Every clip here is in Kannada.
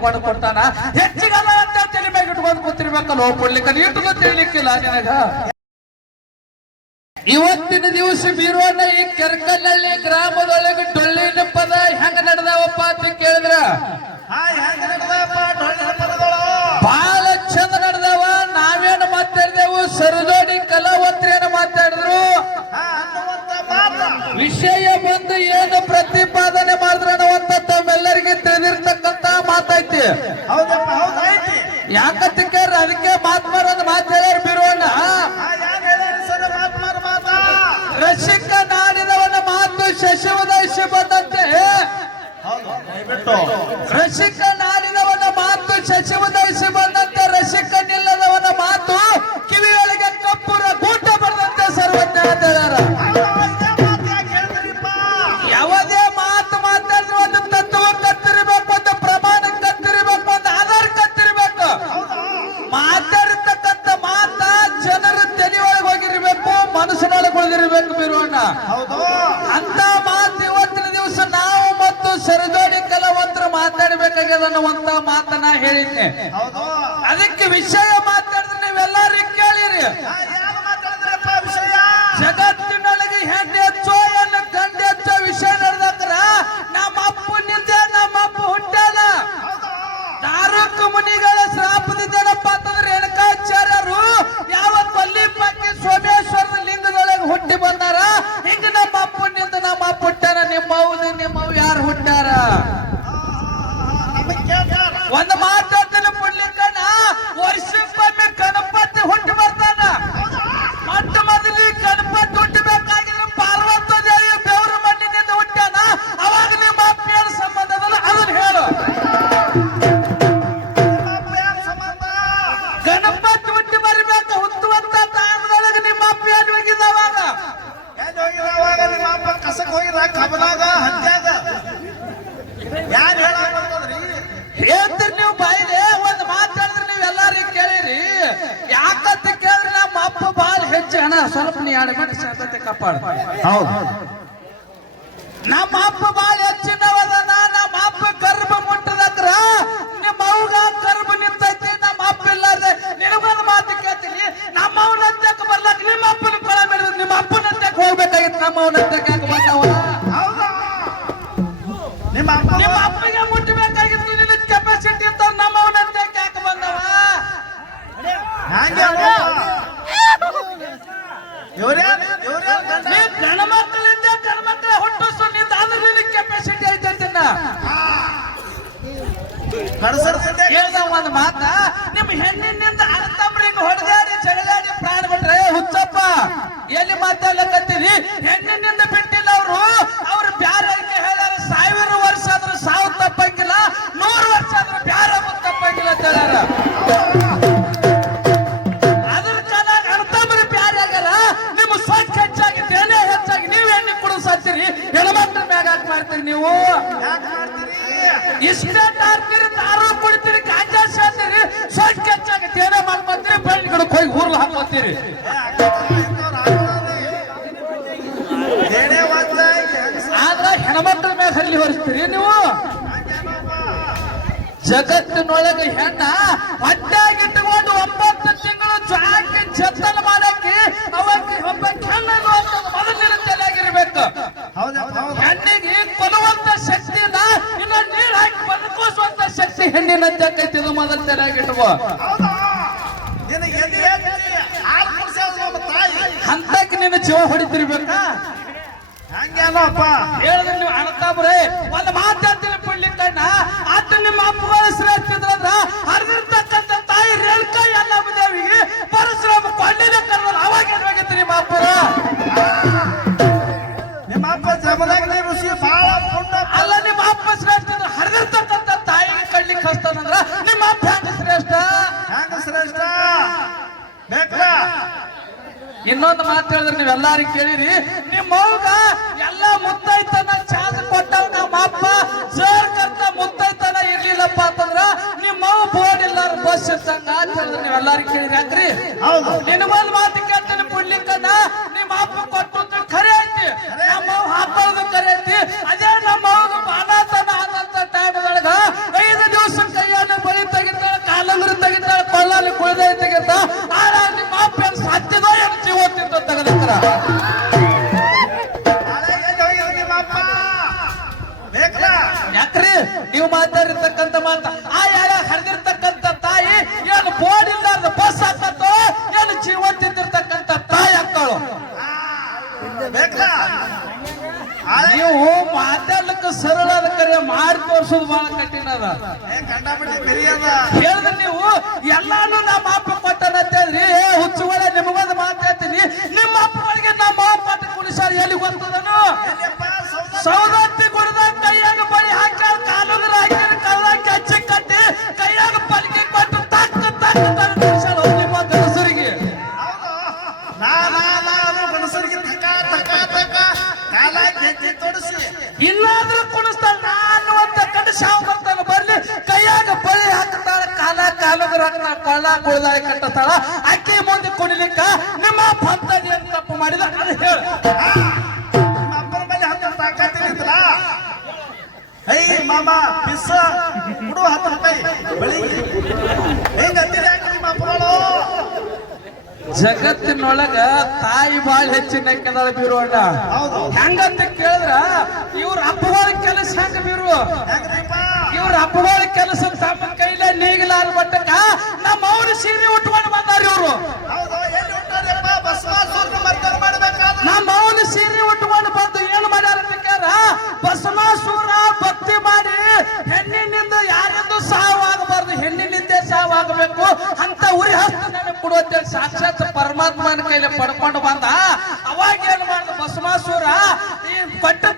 ಇಟ್ಕೊಂಡು ಕೊಡ್ತಾನ? ಹೆಚ್ಚಿಗಲ್ಲ ಅಂತ ತಲೆ ಮ್ಯಾಗ ಇಟ್ಕೊಂಡು ಕೂತಿರ್ಬೇಕಲ್ಲ ಒಪ್ಪಡ್ಲಿಕ್ಕ ನೀಟು ತಿಳಿಲಿಕ್ಕಿಲ್ಲ ನಿನಗ? ಇವತ್ತಿನ ದಿವಸ ಬೀರೋನ ಈ ಕೆರ್ಕಲ್ನಲ್ಲಿ ಗ್ರಾಮದೊಳಗೆ ಡೊಳ್ಳಿನ ಪದ ಹೆಂಗ ನಡೆದಾವಪ್ಪ ಅಂತ ಕೇಳಿದ್ರ? ಬಹಳ ಚಂದ ನಡೆದಾವ. ನಾವೇನು ಮಾತಾಡಿದೆವು? ಸರದೋಡಿ ಕಲಾವಂತರೇನು ಮಾತಾಡಿದ್ರು. ವಿಷಯ ಬಂದು ಏನು ಪ್ರತಿಪಾದನೆ ತಮ್ಮೆಲ್ಲರಿಗೆ ತಿಳಿದಿರ್ತಕ್ಕಂತ ಮಾತೈತಿ. ಯಾಕಂತ ಕೇಳ್ರಿ ಅದಕ್ಕೆ ಮಾತು ಹೇಳ್ಯಾರ ಬಿರೋಣ ಹಾ ಯಾನ್ ಹೇಳ್ಯಾರಿ ಮಾತ? ರಸಿಕ ನಾಡಿದವನ ಮಾತು ಶಶಿವದ ಶಿಬದಂತೆ ರಸಿಕ ಅದಕ್ಕೆ ಸ್ವಲ್ಪ ನೀ ಎರಡು ಮಿನಿಟ್ ಶಾಂತತೆ ಕಾಪಾಡ. ಹೌದು. ನಮ್ಮ ಅಪ್ಪ ಬಾಳ ಹೆಚ್ಚಿನವದನ ನಮ್ಮ ಅಪ್ಪ ಗರ್ಭ ಮುಟ್ಟದಕ್ರ ನಿಮ್ಮ ಅವ್ಗ ಕರ್ಬ ನಿಂತೈತಿ ನಮ್ಮ ಅಪ್ಪ ಇಲ್ಲಾರ್ದೆ ನಿನಗೊಂದು ಮಾತು ಕೇಳ್ತೀನಿ. ನಮ್ಮ ಅವನ ಹತ್ತಕ್ಕೆ ಬರ್ಲಕ್ ನಿಮ್ಮ ಅಪ್ಪನ ಕೊಳ ಮಾಡಿದ್ರು ನಿಮ್ಮ ಅಪ್ಪನ ಅಂತ್ಯಕ್ಕೆ ಹೋಗ್ಬೇಕಾಗಿತ್ತು ನಮ್ಮ ಅವನ ಯಾಕೆ ಬಂದವ? ಹೌದಾ ನಿಮ್ಮ ಅಪ್ಪ ಹೆಂಗಸ್ರು ಆದ್ರ ಹೆಣ್ಮಕ್ಳ ಮೇಲೆ ಹಲ್ಲಿ ಹೊರಿಸ್ತೀರಿ ನೀವು? ಜಗತ್ತಿನೊಳಗೆ ಹೆಣ್ಣ ಹೊಟ್ಟೆಯಾಗಿಟ್ಟುಕೊಂಡು ಒಂಬತ್ತು ತಿಂಗಳು ಚಾಕಿ ಜತನ ಮಾಡಕ್ಕೆ ಅವಕ್ಕೆ ಒಬ್ಬ ಹೆಣ್ಣನ್ನು ಮೊದಲಿನ ತಲೆಯಾಗಿರ್ಬೇಕು. ಹೆಣ್ಣಿಗೆ ಕೊಲ್ಲುವಂತ ಶಕ್ತಿ ಇನ್ನ ನೀರು ಹಾಕಿ ಬದುಕಿಸುವಂತ ಶಕ್ತಿ ಹೆಣ್ಣಿನ ಜಗತ್ತಿದು ಮೊದಲ ತಲೆಯಾಗಿಟ್ಟುವ ಹೌದಾ ನಿನಗೆ ಎಲ್ಲಿ ಹೇಳ್ತೀರಿ ಹಾಲು ಕುಡ್ಸೋದು ನಮ್ಮ ತಾಯಿ ಹಂತಕ್ಕೆ ನಿನ್ನ ಜೀವ ಹೊಡಿತಿರ್ಬೇಕಾ? ಹಂಗೇನಪ್ಪ ಹೇಳಿದ್ರೆ ನೀವು ಅಣತಾಬ್ರೆ ಒಂದು ಮಾತಾಡ್ತೀನಿ ಬಿಡ್ಲಿಕ್ಕಣ್ಣ ಆತ ನಿಮ್ಮ ಅಪ್ಪಗಳ ಶ್ರೇಷ್ಠಿದ್ರಂದ್ರ ಅರ್ದಿರ್ತಕ್ಕಂಥ ತಾಯಿ ರೇಣುಕಾ ಎಲ್ಲಮ್ಮ ದೇವಿಗೆ ಪರಶುರಾಮ ಕೊಂಡಿನ ಕರ್ನಲ್ ಅವಾಗ ಏನಾಗೈತಿ ನಿಮ್ಮ ಅಪ್ಪರ. ನಿಮ್ಮ ಅಪ್ಪ ಜಮದಾಗ ಋಷಿ ಬಹಳ ಅಲ್ಲ ನಿಮ್ಮ ಅಪ್ಪ ಶ್ರೇಷ್ಠ ಹರಿದಿರ್ತಕ್ಕಂಥ ತಾಯಿಗೆ ಕಡ್ಲಿಕ್ಕೆ ಹಸ್ತಾನಂದ್ರ ನಿಮ್ಮ ಅಪ್ಪ ಹೆಂಗ ಶ್ರೇಷ್ಠ? ಹೆಂಗ ಶ್ರೇಷ್ಠ? ಬೇಕ್ರ? ಇನ್ನೊಂದು ಮಾತು ಹೇಳಿದ್ರೆ ನೀವೆಲ್ಲಾರು ಕೇಳಿರಿ. ನಿಮ್ಮ ಮಗ ಎಲ್ಲ ಮುತ್ತೈತನ ಚಾರ್ಜ್ ಕೊಟ್ಟವ್ ನಮ್ಮ ಅಪ್ಪ ಸರ್ ಕರ್ತ ಮುತ್ತೈತನ ಇರ್ಲಿಲ್ಲಪ್ಪ ಅಂತಂದ್ರ ನಿಮ್ಮ ಬೋರ್ಡ್ ಇಲ್ಲಾರ ಬಸ್ ಇರ್ತಂಗ ಅಂತ ಹೇಳಿದ್ರೆ ನೀವೆಲ್ಲಾರು ಕೇಳಿರಿ ಯಾಕ್ರಿ ಒಂದು ಮಾತು ಕೇಳ್ತೀನಿ ಪುಡ್ಲಿಕ್ಕನ ನಿಮ್ಮ ಅಪ್ಪ ಕೊಟ್ಟು ಖರೆ ಐತಿ. ನಮ್ಮ ಹಾಕೊಳ್ಳೋದು ಖರೆ ಐತಿ. ಅದೇ ನಮ್ಮ ನೀವು ಮಾತಾಡ್ಲಿಕ್ಕೆ ಸರಳದ ಕರೆ ಮಾಡಿ ತೋರ್ಸೋದು ಬಹಳ ಕಠಿಣ ಅದ. ಹೇಳಿದ್ರೆ ನೀವು ಎಲ್ಲಾನು ನಮ್ಮ ಅಪ್ಪ ಕೊಟ್ಟನ ಅಂತ ಹೇಳಿದ್ರಿ. ಏ ಹುಚ್ಚುಗಳ ನಿಮಗೊಂದು ಮಾತಾಡ್ತೀನಿ ನಿಮ್ಮ ಅಪ್ಪಗಳಿಗೆ ನಮ್ಮ ಅಪ್ಪ ಕುಣಿಸಾರ ಎಲ್ಲಿ ಗೊತ್ತದನು? ಸೌದತ್ತಿ. ಕೊಳ್ಳ ಕುಳಿದಾಳಿ ಕಟ್ಟತಾಳ ಅಕ್ಕಿ ಮುಂದೆ ಕುಡಿಲಿಕ್ಕ ನಿಮ್ಮ ಅಂತ ತಪ್ಪು ಮಾಡಿದ ಹತ್ತು ತಾಕತ್ತಿಲ್ಲ ಐ ಮಾಮ ಪಿಸ್ಸ ಕೊಡು ಹತ್ತು ರೂಪಾಯಿ ಬಳಿ ಹೆಂಗ ಅಂತೀರಿ ನಿಮ್ಮ ಅಪ್ಪಗಳು? ಜಗತ್ತಿನೊಳಗ ತಾಯಿ ಬಾಳ ಹೆಚ್ಚಿನ ಕೆದಳ ಬೀರೋಣ ಹೌದು. ಹೆಂಗಂತ ಕೇಳಿದ್ರ ಇವ್ರ ಹಬ್ಬಗಳ ಕೆಲಸ ಹೆಂಗ ಬೀರು? ಇವ್ರ ಹಬ್ಬಗಳ ಕೆಲಸ ತಮ್ಮ ಕೈಲೇ ನೀಗಲಾರ ಮಟ್ಟಕ್ಕ ನಮ್ಮ ಅವ್ರ ಸೀರೆ ಉಟ್ಕೊಂಡು ಬಂದಾರ ಇವರು. ನಮ್ಮ ಅವನ ಸೀರೆ ಉಟ್ಕೊಂಡು ಬಂದು ಏನು ಮಾಡ್ಯಾರ ಕೇಳ್ರ? ಬಸವಾಸೂರ ಭಕ್ತಿ ಮಾಡಿ ಹೆಣ್ಣಿನಿಂದ ಯಾರಿಂದು ಸಾವಾಗಬಾರ್ದು. ಹೆಣ್ಣಿನಿಂದ ಸಾವಾಗಬೇಕು. ಅಂತ ಉರಿ ಹಸ್ತ ನನಗೆ ಕೊಡುವಂತೆ ಸಾಕ್ಷಾತ್ ಪರಮಾತ್ಮನ ಕೈಲಿ ಪಡ್ಕೊಂಡು ಬಂದ. ಅವಾಗ ಏನ್ ಮಾಡ್ದ ಬಸವಾಸೂರ ಈ ಕೊಟ್ಟಿರ್ತಕ್ಕಂಥ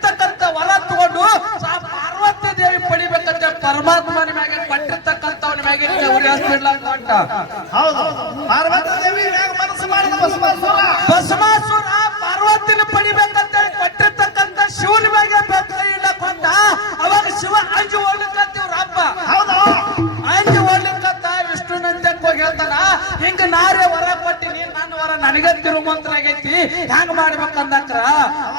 ಮ್ಯಾಗೆ ಹಾಸ್ಪಿಟಲ್ ಹೌದು. ಪಾರ್ವತಿ ದೇವಿ ಮನಸ್ಸು ಮಾಡಿದ ಬಸವಾಸೂರ. ಭಸ್ಮಾಸುರ ಪಾರ್ವತಿನ ಪಡಿಬೇಕಂತ ಹೇಳಿ ಕೊಟ್ಟಿರತಕ್ಕಂತ ಶಿವನ ಮ್ಯಾಗೆ ಬೆತ್ತ ಬಂದ ಅವಾಗ ಶಿವ ಅಂಜು ಓಡ್ಲಿಕ್ಕಂತೀವ್ರ ಹಬ್ಬ ಹೌದು. ಅಂಜು ಓಡ್ಲಿಕ್ಕಂತ ವಿಷ್ಣುನಂತಕ್ಕೆ ಹೋಗಿ ಹೇಳ್ತಾನ ಹಿಂಗ ನಾರೇ ವರ ಕೊಟ್ಟಿನಿ ನನ್ನ ವರ ನನಗೆ ತಿರುಮಂತ್ರ ಆಗೈತಿ ಹೆಂಗ್ ಮಾಡ್ಬೇಕಂದ್ರ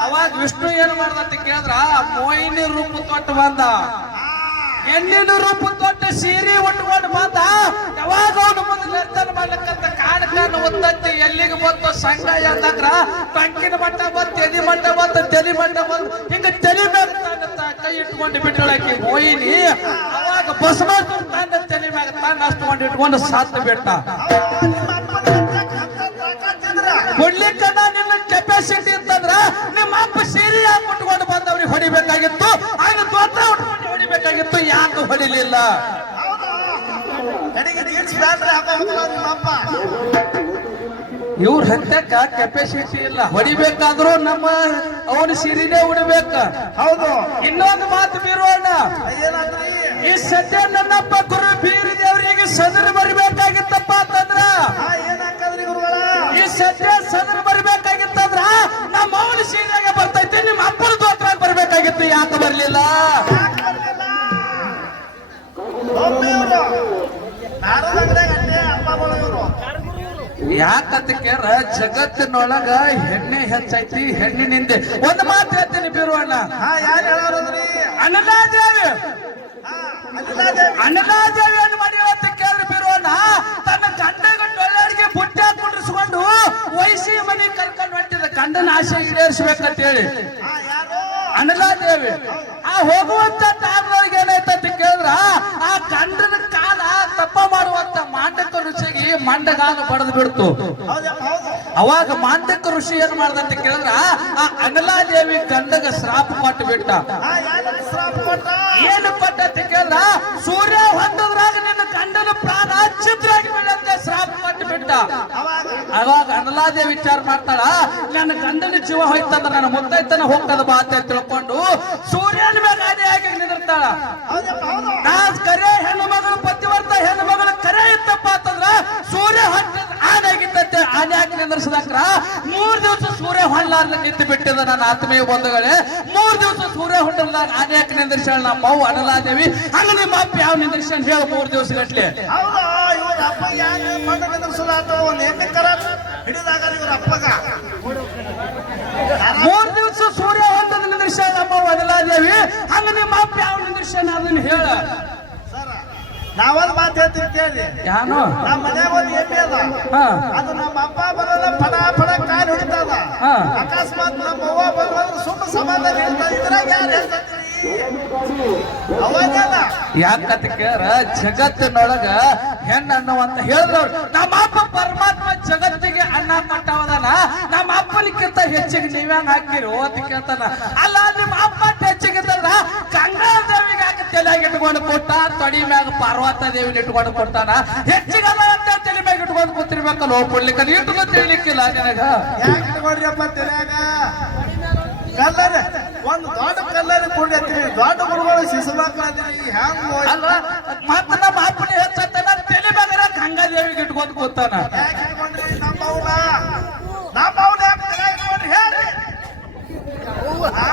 ಅವಾಗ ವಿಷ್ಣು ಏನ್ ಮಾಡ್ದಂತ ಕೇಳಿದ್ರ ಮೋಹಿನಿ ರೂಪ ತೊಟ್ಟು ಬಂದ. ಹೆಣ್ಣಿನ ರೂಪ ತೊಟ್ಟು ಸೀರೆ ಉಟ್ಕೊಂಡು ಬಂದ. ಯಾವಾಗ ಅವನು ಮುಂದೆ ನರ್ತನ ಮಾಡ್ಲಕ್ಕಂತ ಕಾಣ್ತಾನ ಒತ್ತಂತೆ ಎಲ್ಲಿಗೆ ಬಂತು? ಸಂಘ ಎಂದಕ್ರ ಬಂಕಿನ ಮಟ್ಟ ಬಂತು, ಎಲಿ ಮಟ್ಟ ಬಂತು, ತೆಲಿ ಮಟ್ಟ ಬಂತು. ಹಿಂಗ ತಲಿ ತ- ಕೈ ಇಟ್ಕೊಂಡು ಬಿಟ್ಟಳಕ್ಕೆ ಮೋಹಿನಿ ಅವಾಗ ಬಸವ ತನ್ನ ತೆಲಿ ಮ್ಯಾಗ ತನ್ನ ಅಷ್ಟುಕೊಂಡು ಇಟ್ಕೊಂಡು ಸಾತ್ ಬಿಟ್ಟ. ಕೊಡ್ಲಿಕ್ಕ ನಿನ್ನ ಕೆಪಾಸಿಟಿ ಅಂತಂದ್ರ ನಿಮ್ಮ ಅಪ್ಪ ಸೀರೆ ಯಾಕೆ ಉಟ್ಕೊಂಡು ಹೊಡಿಬೇಕಾಗಿತ್ತು. ಆಗ ದೋತ್ರ ಉಟ್ಕೊಂಡು ಹೊಡಿಬೇಕಾಗಿತ್ತು. ಯಾಕೆ ಹೊಡಿಲಿಲ್ಲ. ಅಪ್ಪ. ಇವ್ರ ಹತ್ತಕ್ಕ ಕೆಪಾಸಿಟಿ ಇಲ್ಲ. ಹೊಡಿಬೇಕಾದ್ರೂ ನಮ್ಮ ಅವನ ಸಿರಿನೇ ಉಡ್ಬೇಕ. ಹೌದು. ಇನ್ನೊಂದು ಮಾತು ಬೀರೋಣ. ಈ ಸದ್ಯ ನನ್ನಪ್ಪ ಗುರು ಬೀರಿ ದೇವರಿಗೆ ಸದನ ಬರಬೇಕಾಗಿತ್ತಪ್ಪ ಅಂತಂದ್ರ? ಈ ಸದ್ಯ ಸದನ ಬರಬೇಕಾಗಿತ್ತಂದ್ರ ನಮ್ಮ ಅವನ ಸೀರೆಗೆ ಬರ್ತೈತಿ ನಿಮ್ಮ ಅಪ್ಪನ ದೋತ್ರ ಬರ್ಬೇಕಾಗಿತ್ತು ಯಾಕೆ ಬರ್ಲಿಲ್ಲ. ಯಾಕಂತ ಕೇಳ ಜಗತ್ತಿನೊಳಗ ಹೆಣ್ಣೆ ಹೆಚ್ಚೈತಿ ಹೆಣ್ಣಿನಿಂದ ಒಂದು ಮಾತು ಹೇಳ್ತೀನಿ ಬೀರುವಣ್ಣ ಹಾ ಯಾರು ಹೇಳೋರದ್ರಿ? ಅನ್ನದಾದೇವಿ ಅನ್ನದಾದೇವಿ ಏನ್ ಮಾಡಿ ಅಂತ ಕೇಳ್ರಿ ಬೀರುವಣ್ಣ ತನ್ನ ಗಂಡಗ ಡೊಳ್ಳರಿಗೆ ಬುಟ್ಟಿ ಕುಂಡ್ರಿಸ್ಕೊಂಡು ವಯಸ್ಸಿ ಮನೆ ಕರ್ಕೊಂಡು ಹೊಂಟಿದ ಗಂಡನ ಆಸೆ ಈಡೇರಿಸ್ಬೇಕಂತ ಹೇಳಿ ಯಾರು ಆ ಹೋಗುವಂತ ಟೈಮ್ನೊಳಗೆ ಏನಾಯ್ತಂತ ಕೇಳಿದ್ರ? ಆ ಕಾಲ ತಪ್ಪ ಮಾಡುವಂತ ಮಾಂಡಕ ಋಷಿಗೆ ಮಂಡಗಾನ ಬಡದು ಬಿಡ್ತು. ಅವಾಗ ಮಾಂಡಕ ಋಷಿ ಏನ್ ಮಾಡ್ದಂತ ಕೇಳಿದ್ರ, ಆ ಅನಲಾದೇವಿ ಗಂಡಗ ಶ್ರಾಪ ಕೊಟ್ಟು ಬಿಟ್ಟ. ಏನು ಕೊಟ್ಟ ಅಂತ ಕೇಳಿದ್ರ, ಸೂರ್ಯ ಹೊಂದದ್ರಾಗ ನಿನ್ನ ಗಂಡನ ಪ್ರಾಣ ಛಿದ್ರಾಗಿ ಬಿಡಂತೆ ಶ್ರಾಪ ಕೊಟ್ಟು ಬಿಟ್ಟ. ಅವಾಗ ಅನಲಾದೇವಿ ವಿಚಾರ ಮಾಡ್ತಾಳ, ನನ್ನ ಗಂಡನ ಜೀವ ಹೋಯ್ತಂದ್ರ ನನ್ನ ಮುತ್ತೈತನ ಹೋಗ್ತದ ಬಾ ಅಂತ ತಿಳ್ಕೊಂಡು ಸೂರ್ಯನ ಮೇಲೆ ಆಗಿ ನಿಂದಿರ್ತಾಳ. ನಾ ಕರೆ ಹೆಣ್ಣು ಸೂರ್ಯ ಹೊಟ್ಟ ಆನೆ ಹಾಕಿ ನಿಂದ್ರಿಸಿದಕ್ರ ಮೂರ್ ದಿವಸ ಸೂರ್ಯ ಹೊಳ್ಳಾರ್ದ ನಿಂತು ಬಿಟ್ಟಿದ ನನ್ನ ಆತ್ಮೀಯ ಬಂಧುಗಳೇ ಮೂರ್ ದಿವಸ ಸೂರ್ಯ ಹೊಂಡಲ್ದಾಗ ಆನೆ ಹಾಕಿ ನಿಂದ್ರಿಸ್ಯಾಳ ನಮ್ಮ ಅವ್ವ ಅನಲಾದೇವಿ. ಹಂಗ ನಿಮ್ಮ ಅಪ್ಪ ಯಾವ ನಿಂದ್ರಿಸ್ಯಾನ ಹೇಳ ಮೂರ್ ದಿವಸ ಗಟ್ಲೆ ಮೂರ್ ದಿವಸ ಸೂರ್ಯ ಹೊಂಡದ ನಿಂದ್ರಿಸ್ಯಾಳ ನಮ್ಮ ಅವ್ವ ಅನಲಾದೇವಿ. ಹಂಗ ನಿಮ್ಮ ಅಪ್ಪ ಯಾವ ನಿಂದ್ರಿಸ್ಯಾನ ಅದನ್ನ ಹೇಳ. ನಾವೊಂದ್ ಮಾತು ಹೇಳ್ತೀವಿ ಕೇಳಿ. ಯಾನು? ನಮ್ಮ ಮನ್ಯಾಗ ಒಂದು ಎಮ್ಮೆ ಅದ. ಅದು ನಮ್ಮ ಅಪ್ಪ ಬರೋಲ್ಲ ಫಡ ಫಡ ಕಾಲು ಹಿಡಿತದ. ಅಕಸ್ಮಾತ್ ನಮ್ಮ ಅವ್ವ ಬರೋದ್ರ ಸುಮ್ಮ ಸಮಾಧಾನ ಹಿಡಿತ ಇದ್ರಾಗ ಯಾರು ಹೇಳ್ತೀರಿ ಅವಾಗಲ್ಲ ಯಾಕಂತ ಕೇಳ ಜಗತ್ತಿನೊಳಗ ಹೆಣ್ಣ ಅನ್ನುವಂತ ಹೇಳಿದವ್ರು. ನಮ್ಮ ಅಪ್ಪ ಪರಮಾತ್ಮ ಜಗತ್ತಿಗೆ ಅನ್ನ ಮಟ್ಟವದನ ನಮ್ಮ ಅಪ್ಪಲಿಕ್ಕಿಂತ ಹೆಚ್ಚಿಗೆ ನೀವ್ಯಾಂಗ ಹಾಕಿರೋ ಅಂತ ಕೇಳ್ತಾನ. ಅಲ್ಲ ನಿಮ್ಮ ಅಪ್ಪ ಹೆಚ್ಚಿಗೆ ಇದ್ದಲ್ಲ ಇಟ್ಕೊಂಡು ಕೊಟ್ಟ ತಡಿ ಮ್ಯಾಗ ಪಾರ್ವತ ದೇವಿನ ಇಟ್ಕೊಂಡು ಕೊಡ್ತಾನ ಹೆಚ್ಚಿಗೆ ಅಲ್ಲ ಅಂತ ತಲೆ ಮ್ಯಾಗ ಇಟ್ಕೊಂಡು ಕೂತಿರ್ಬೇಕಲ್ಲ ಒಪ್ಪಡ್ಲಿಕ್ಕ ಇಟ್ಟು ತಿಳಿಲಿಕ್ಕಿಲ್ಲ ನಿನಗ. ಯಾಕೆ ಇಟ್ಕೊಂಡ್ರಿಯಪ್ಪ ತಲೆಯಾಗ? ಕಲ್ಲರ್ ಒಂದು ದೊಡ್ಡ ಕಲ್ಲರ್ ದೊಡ್ಡ ಗುರುಗಳು ಶಿಶುಮಕ್ಕಳಾದಿರಿ ಹ್ಯಾಂಗ ಅಲ್ಲ ಮತ್ತ ನಮ್ಮ ಅಪ್ಪನ ಹೆಚ್ಚತ್ತಾನ ತಲೆ ಮ್ಯಾಗ ಗಂಗಾ ದೇವಿಗೆ ಇಟ್ಕೊಂಡು ಕೂತಾನ. ಯಾಕೆ ಇಟ್ಕೊಂಡ್ರಿ ನಮ್ಮ ಅವ್ನ ನಮ್ಮ ಅವ್ನ ಯಾಕೆ ತಲೆಯಾಗ ಇಟ್ಕೊಂಡ್ರಿ? ಹೇಳ್ರಿ. ಆ?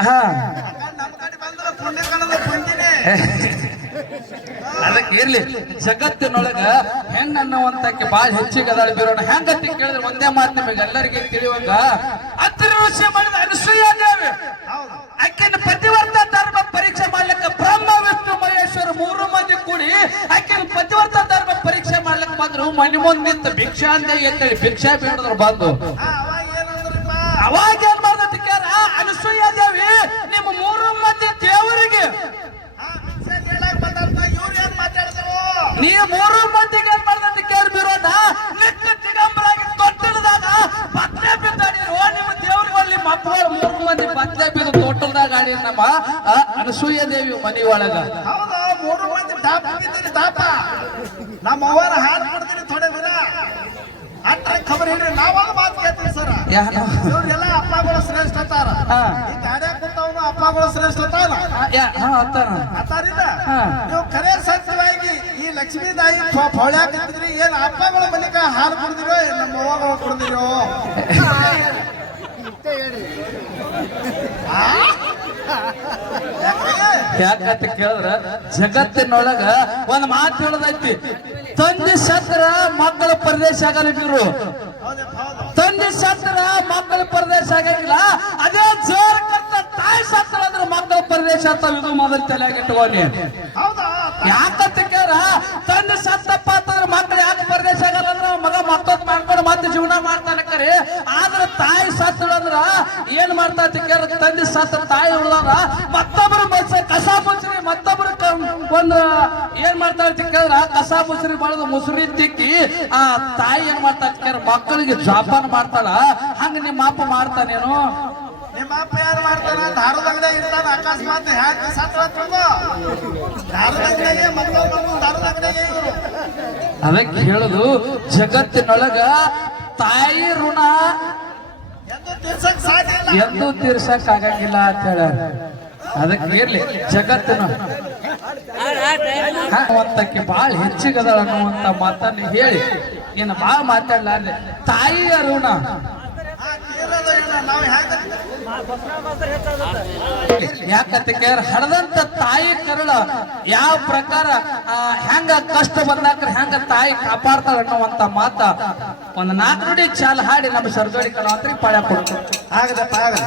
ಹಾ. ಅದಕ್ಕೆ ಇರ್ಲಿ. ಜಗತ್ತಿನೊಳಗ ಹೆಣ್ಣು ಅನ್ನುವಂತಕ್ಕೆ ಬಾಳ ಹೆಚ್ಚಿಗೆ ಅದಾಳ ಬಿರೋಣ ಹೆಂಗಂತ ಕೇಳಿದ್ರೆ ಒಂದೇ ಮಾತು ನಿಮಗೆ ಎಲ್ಲರಿಗೆ ತಿಳಿಯುವಂಗ ಹತ್ತಿರ ವಿಷಯ ಮಾಡಿದ ಅನುಸೂಯ ದೇವಿ ಆಕೆನ ಪತಿವರ್ತ ಧರ್ಮ ಪರೀಕ್ಷೆ ಮಾಡ್ಲಿಕ್ಕೆ ಬ್ರಹ್ಮ ವಿಷ್ಣು ಮಹೇಶ್ವರ ಮೂರು ಮಂದಿ ಕೂಡಿ ಆಕಿನ ಪತಿವರ್ತ ಧರ್ಮ ಪರೀಕ್ಷೆ ಮಾಡ್ಲಿಕ್ಕೆ ಬಂದ್ರು. ಮನೆ ಮುಂದೆ ನಿಂತ ಭಿಕ್ಷಾ ಅಂತ ಎತ್ತೇಳಿ ಭಿಕ್ಷಾ ಬೇಡದ್ರು ಬಂದು. ಅವಾಗ ಏನ್ ಕೇಳ ಅನಸೂಯ ದೇವಿ ನಿಮ್ಮ ಮೂರು ಮಂದಿ ದೇವರಿಗೆ. ನೀ ಮೂರು ಮಂದಿಗೆ ಏನ್ ಮಾಡ್ದಂತ ಕೇಳಿ ಬಿರೋದ ನಿಕ್ಕ ದಿಗಂಬರಾಗಿ ತೊಟ್ಟಲದಾಗ ಬತ್ಲೆ ಬಿದ್ದಾಡಿರೋ ನಿಮ್ಮ ದೇವ್ರಿಗೆ ನಿಮ್ಮ ಮಕ್ಕಳು ಮೂರು ಮಂದಿ ಬತ್ಲೆ ಬಿದ್ದು ತೊಟ್ಟಲ್ದಾಗ ಆಡಿ ನಮ್ಮ ಅನಸೂಯ ದೇವಿ ಮನಿ ಒಳಗ. ಹೌದು ಮೂರು ಮಂದಿ ದಾಪ ಬಿದ್ದೀರಿ ದಾಪ. ನಮ್ಮ ಅವರ ಹಾಲು ಕೊಡ್ತೀರಿ ಥೋಡೆ ಬಿರ ಅಟ್ರ ಖಬರ್ ಹೇಳ್ರಿ ನಾವಾಗ ಯಾರು? ಇವ್ರಿಗೆಲ್ಲ ಅಪ್ಪಗಳು ಶ್ರೇಷ್ಠ ಅತ್ತಾರ ಈ ಗಾಡ್ಯಾಗ ಕುಂತವನು ಅಪ್ಪಗಳು ಶ್ರೇಷ್ಠ ಅತ್ತಾರ. ಯಾ ಅತ್ತಾರಿಲ್ಲ ನೀವು ಕರೆ ಸತ್ಯವಾಗಿ ಈ ಲಕ್ಷ್ಮೀದಾಯಿ ಹೊಳ್ಯಾಕಿದ್ರಿ ಏನ್ ಅಪ್ಪಗಳ ಮನಿಕ ಹಾಲು ಕುಡ್ದಿರೋ ಏನ್ ನಮ್ಮ ಅವ್ವಗಳು ಕುಡ್ದಿರೋ? ಯಾಕಂತ ಕೇಳಿದ್ರ ಜಗತ್ತಿನೊಳಗ ಒಂದ್ ಮಾತು ಹೇಳದೈತಿ. ತಂದೆ ಸತ್ರ ಮಕ್ಕಳ ಪ್ರದೇಶ ಆಗಲ್ಲ ಇದು ಮೊದಲು ತಲೆಯಾಗ ಇಟ್ಕೊನಿ ಹೌದಾ? ಯಾಕಂತ ಕೇಳ ತಂದೆ ಸತ್ತಪ್ಪ ಅಂತಂದ್ರೆ ಮಕ್ಕಳು ಯಾಕೆ ಪ್ರದೇಶ ಆಗಲ್ಲ ಅಂದ್ರೆ ಮಗ ಮತ್ತೊಂದು ಮಾಡ್ಕೊಂಡು ಮತ್ತೆ ಜೀವನ ಮಾಡ್ತಾನೆ ಕರೆ. ಆದ್ರೆ ತಾಯಿ ಸತ್ತಳಂದ್ರ ಏನ್ ಮಾಡ್ತಾ ಕೇಳ ತಂದೆ ಸತ್ತ ತಾಯಿ ಉಳ್ದಾರ ಮತ್ತೊಬ್ರು ಬಸ್ ಕಸ ಮುಸ್ರಿ ಮತ್ತೊಬ್ರು ಕ- ಒಂದು ಏನ್ ಮಾಡ್ತಾ ಕೇಳಿದ್ರ ಕಸ ಮುಸ್ರಿ ಬಳದು ಮುಸ್ರಿ ತಿಕ್ಕಿ ಆ ತಾಯಿ ಏನ್ ಮಾಡ್ತಾ ಕೇಳ ಮಕ್ಕಳಿಗೆ ಜಾಪಾನ್ ಮಾಡ್ತಾಳ. ಹಂಗ ನಿಮ್ಮ ಅಪ್ಪ ಮಾಡ್ತಾನೇನು? ನಿಮ್ಮ ಅಪ್ಪ ಯಾರು ಮಾಡ್ತಾನ ದಾರದ ಅಂಗಡಿ ಇರ್ತಾನ ಅಕಸ್ಮಾತ್ ಹ್ಯಾಕ್ ಸತ್ರ ತಿಳ್ಕೊ. ದಾರದ ಅಂಗಡಿಯಾಗೆ ಮಕ್ಕಳು ಮಕ್ಕಳು ದಾರದ ಅಂಗಡಿಯಾಗೆ ಇವರು ಅದಕ್ಕೆ ಹೇಳುದು ಜಗತ್ತಿನೊಳಗ ತಾಯಿ ಋಣ ಎಂದು ತಿರ್ಸಕ್ ಸಾಧ್ಯ ಇಲ್ಲ. ಎಂದೂ ತೀರ್ಸಕ್ ಆಗಂಗಿಲ್ಲ ಅಂತ ಹೇಳ ಅದಕ್ಕೆ ಇರ್ಲಿ ಜಗತ್ತಿನ ಅಂತಕ್ಕೆ ಬಾಳ ಹೆಚ್ಚಿಗದಳ ಅನ್ನುವಂತ ಮಾತನ್ನು ಹೇಳಿ ನೀನು ಬಾಳ ಮಾತಾಡ್ಲಾರ್ದೆ ತಾಯಿಯ ಋಣ. ನಾವು ಹ್ಯಾಂಗ ಯಾಕಂತ ಕೇಳ ಹಡದಂತ ತಾಯಿ ಕರುಳ ಯಾವ ಪ್ರಕಾರ ಹೆಂಗ ಕಷ್ಟ ಬಂದಾಕ್ರೆ ಹೆಂಗ ತಾಯಿ ಕಾಪಾಡ್ತಾಳ ಅನ್ನುವಂತ ಮಾತ ಒಂದ್ ನಾಲ್ಕು ನುಡಿ ಚಾಲ್ ಹಾಡಿ ನಮ್ಮ ಸರ್ಜೋಡಿ ಕಲಾವಂತರಿಗೆ ಪಾಳ್ಯ ಕೊಡ್ತಾರೆ ಆಗದಪ್ಪ, ಆಗದ.